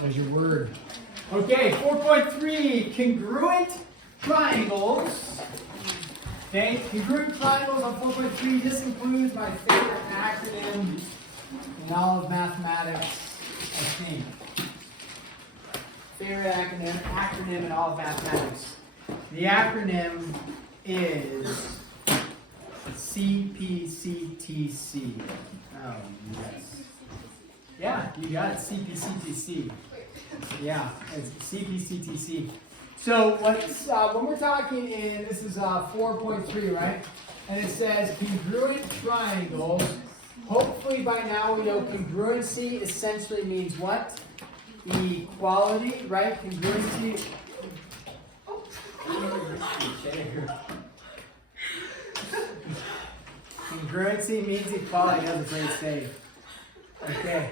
There's your word. Okay, 4.3, congruent triangles. Okay, congruent triangles on 4.3. This includes my favorite acronym in all of mathematics, I think. Favorite acronym in all of mathematics. The acronym is CPCTC. Oh, yes. Yeah, you got it, CPCTC. Yeah, it's CPCTC. So when we're talking in, this is 4.3, right? And it says congruent triangles. Hopefully by now we know congruency essentially means what? Equality, right? Congruency. Congruency means equality. That was a great save. Okay.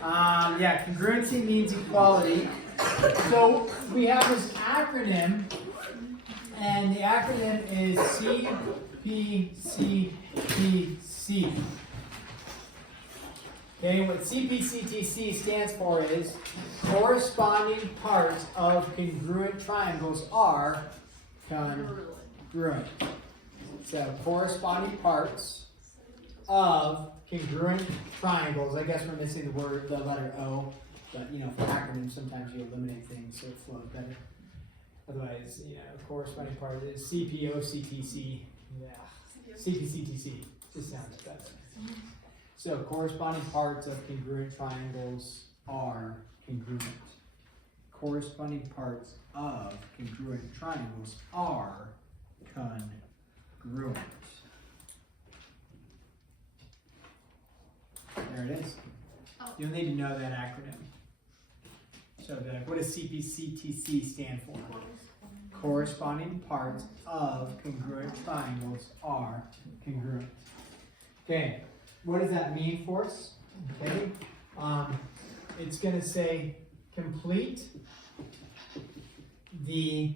Yeah, congruency means equality. So we have this acronym, and the acronym is CPCTC. Okay, what CPCTC stands for is corresponding parts of congruent triangles are congruent. So corresponding parts of congruent triangles. I guess we're missing the letter O, but you know, for acronyms sometimes you eliminate things so it flows better. Otherwise, you know, corresponding part is CPOCTC. Yeah, CPCTC. Just sounds better. So corresponding parts of congruent triangles are congruent. Corresponding parts of congruent triangles are congruent. There it is. You'll need to know that acronym. So what does CPCTC stand for? Corresponding parts of congruent triangles are congruent. Okay, what does that mean for us? Okay, it's going to say complete the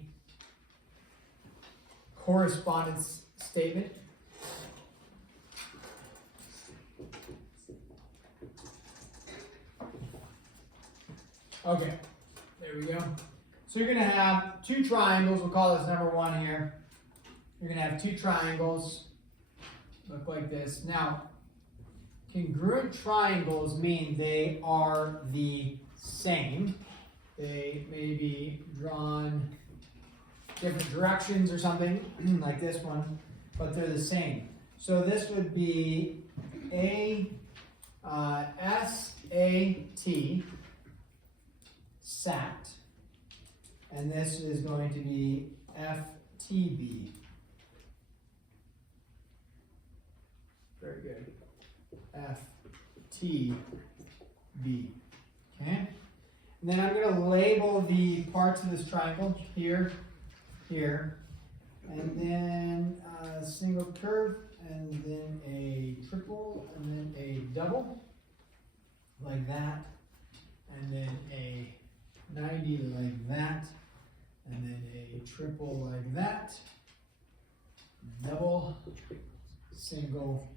correspondence statement. Okay, there we go. So you're going to have two triangles. We'll call this number one here. You're going to have two triangles. Look like this. Now, congruent triangles mean they are the same. They may be drawn different directions or something, like this one, but they're the same. So this would be SAT, SAT, and this is going to be FTB. Very good. FTB. Okay? And then I'm going to label the parts of this triangle here, here, and then a single curve, and then a triple, and then a double, like that, and then a 90 like that, and then a triple like that, double, single.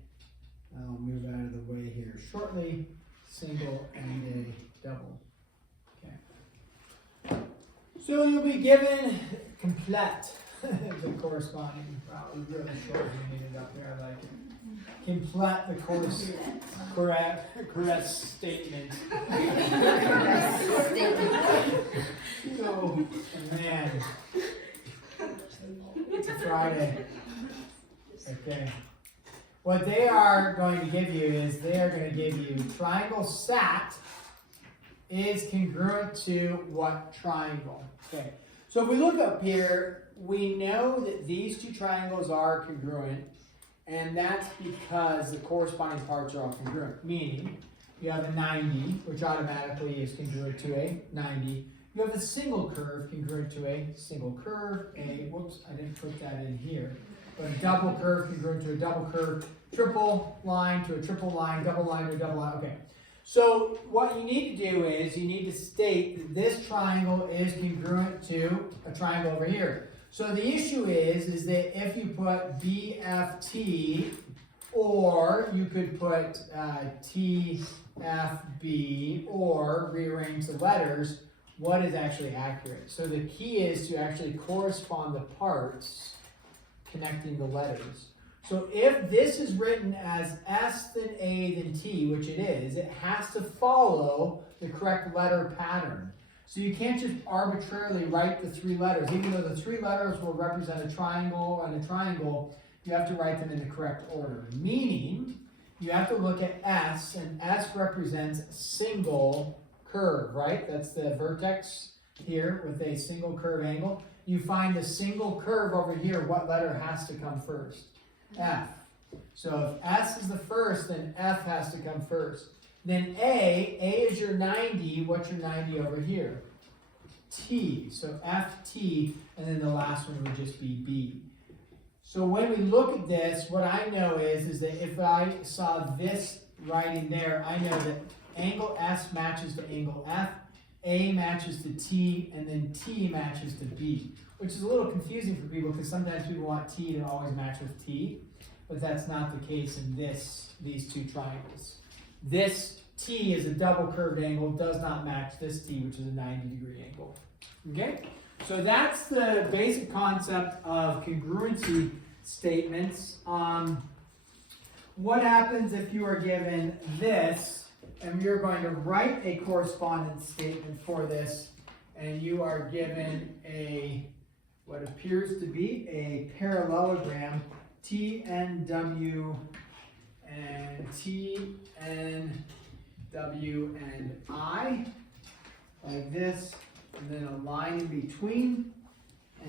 I'll move out of the way here shortly, single, and a double. Okay. So you'll be given complete the corresponding. Wow, it was really short when you made it up there. Like complete the correct statement. So, man, it's a Friday. Okay. What they are going to give you is they are going to give you triangle SAT is congruent to what triangle? Okay. So if we look up here, we know that these two triangles are congruent, and that's because the corresponding parts are all congruent. Meaning, you have a 90, which automatically is congruent to a 90. You have a single curve congruent to a single curve. Whoops, I didn't put that in here. But a double curve congruent to a double curve, triple line to a triple line, double line to a double line. Okay. So what you need to do is you need to state that this triangle is congruent to a triangle over here. So the issue is that if you put BFT Or you could put TFB or rearrange the letters. What is actually accurate? So the key is to actually correspond the parts connecting the letters. So if this is written as S, then A, then T, which it is, it has to follow the correct letter pattern. So you can't just arbitrarily write the 3 letters. Even though the 3 letters will represent a triangle and a triangle, you have to write them in the correct order. Meaning, you have to look at S, and S represents single curve, right? That's the vertex here with a single curve angle. You find the single curve over here, what letter has to come first? F. So if S is the first, then F has to come first. Then A is your 90. What's your 90 over here? T. So FT, and then the last one would just be B. So when we look at this, what I know is that if I saw this writing there, I know that angle S matches to angle F, A matches to T, and then T matches to B, which is a little confusing for people because sometimes people want T to always match with T, but that's not the case in these 2 triangles. This T is a double curved angle, does not match this T, which is a 90-degree angle. Okay? So that's the basic concept of congruency statements. What happens if you are given this, and you're going to write a correspondence statement for this, and you are given what appears to be a parallelogram, TNW and TNW and I, like this, and then a line in between,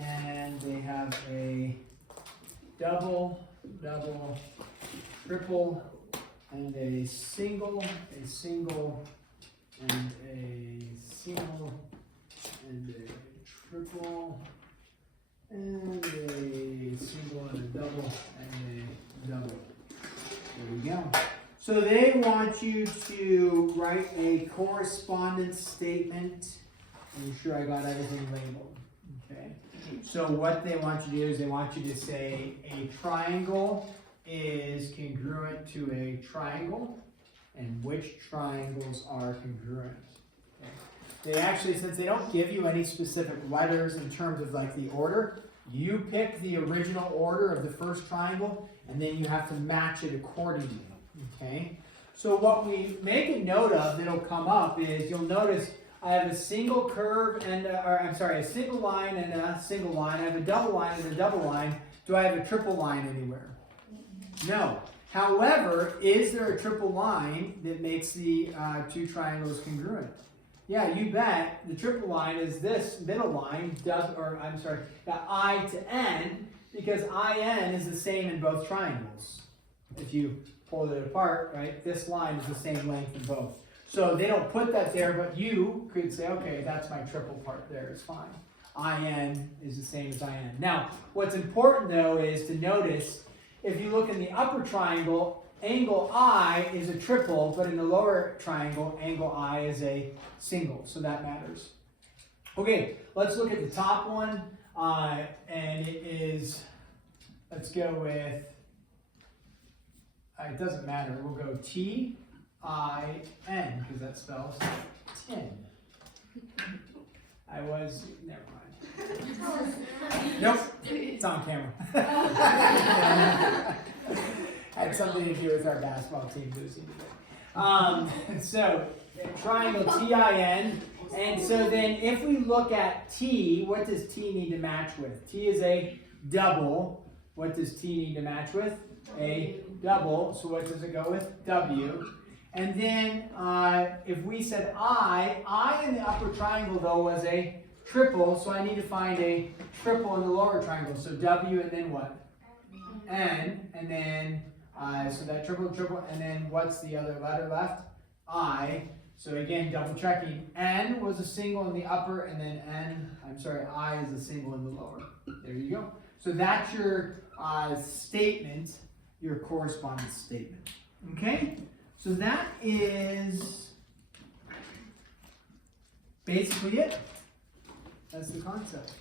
and they have a double, triple, and a single, and a single, and a triple, and a single, and a double, and a double. There we go. So they want you to write a correspondence statement. I'm sure I got everything labeled. Okay. So what they want you to do is they want you to say a triangle is congruent to a triangle, and which triangles are congruent. Okay. They actually, since they don't give you any specific letters in terms of like the order, you pick the original order of the first triangle, and then you have to match it accordingly. Okay. So what we make a note of that'll come up is you'll notice I have a single curve and, a single line and a single line. I have a double line and a double line. Do I have a triple line anywhere? No. However, is there a triple line that makes the 2 triangles congruent? Yeah, you bet. The triple line is this middle line, the I to N, because IN is the same in both triangles. If you pull it apart, right, this line is the same length in both. So they don't put that there, but you could say, okay, that's my triple part there, it's fine. IN is the same as IN. Now, what's important though is to notice, if you look in the upper triangle, angle I is a triple, but in the lower triangle, angle I is a single, so that matters. Okay, let's look at the top one, and it is, let's go with, it doesn't matter, we'll go T-I-N, because that spells 10. Never mind. Nope, it's on camera. Had something to do with our basketball team losing today. So, triangle T-I-N, and so then if we look at T, what does T need to match with? T is a double. What does T need to match with? A double. So what does it go with? W. And then if we said I in the upper triangle though was a triple, so I need to find a triple in the lower triangle. So W and then what? N, and then, so that triple, and then what's the other letter left? I. So again, double checking. N was a single in the upper, and then I is a single in the lower. There you go. So that's your statement, your correspondence statement. Okay? So that is basically it. That's the concept.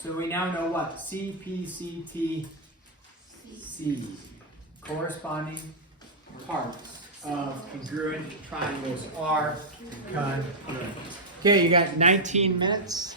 So we now know what? C, P, C, T, C. corresponding parts of congruent triangles are congruent. Okay, you got 19 minutes.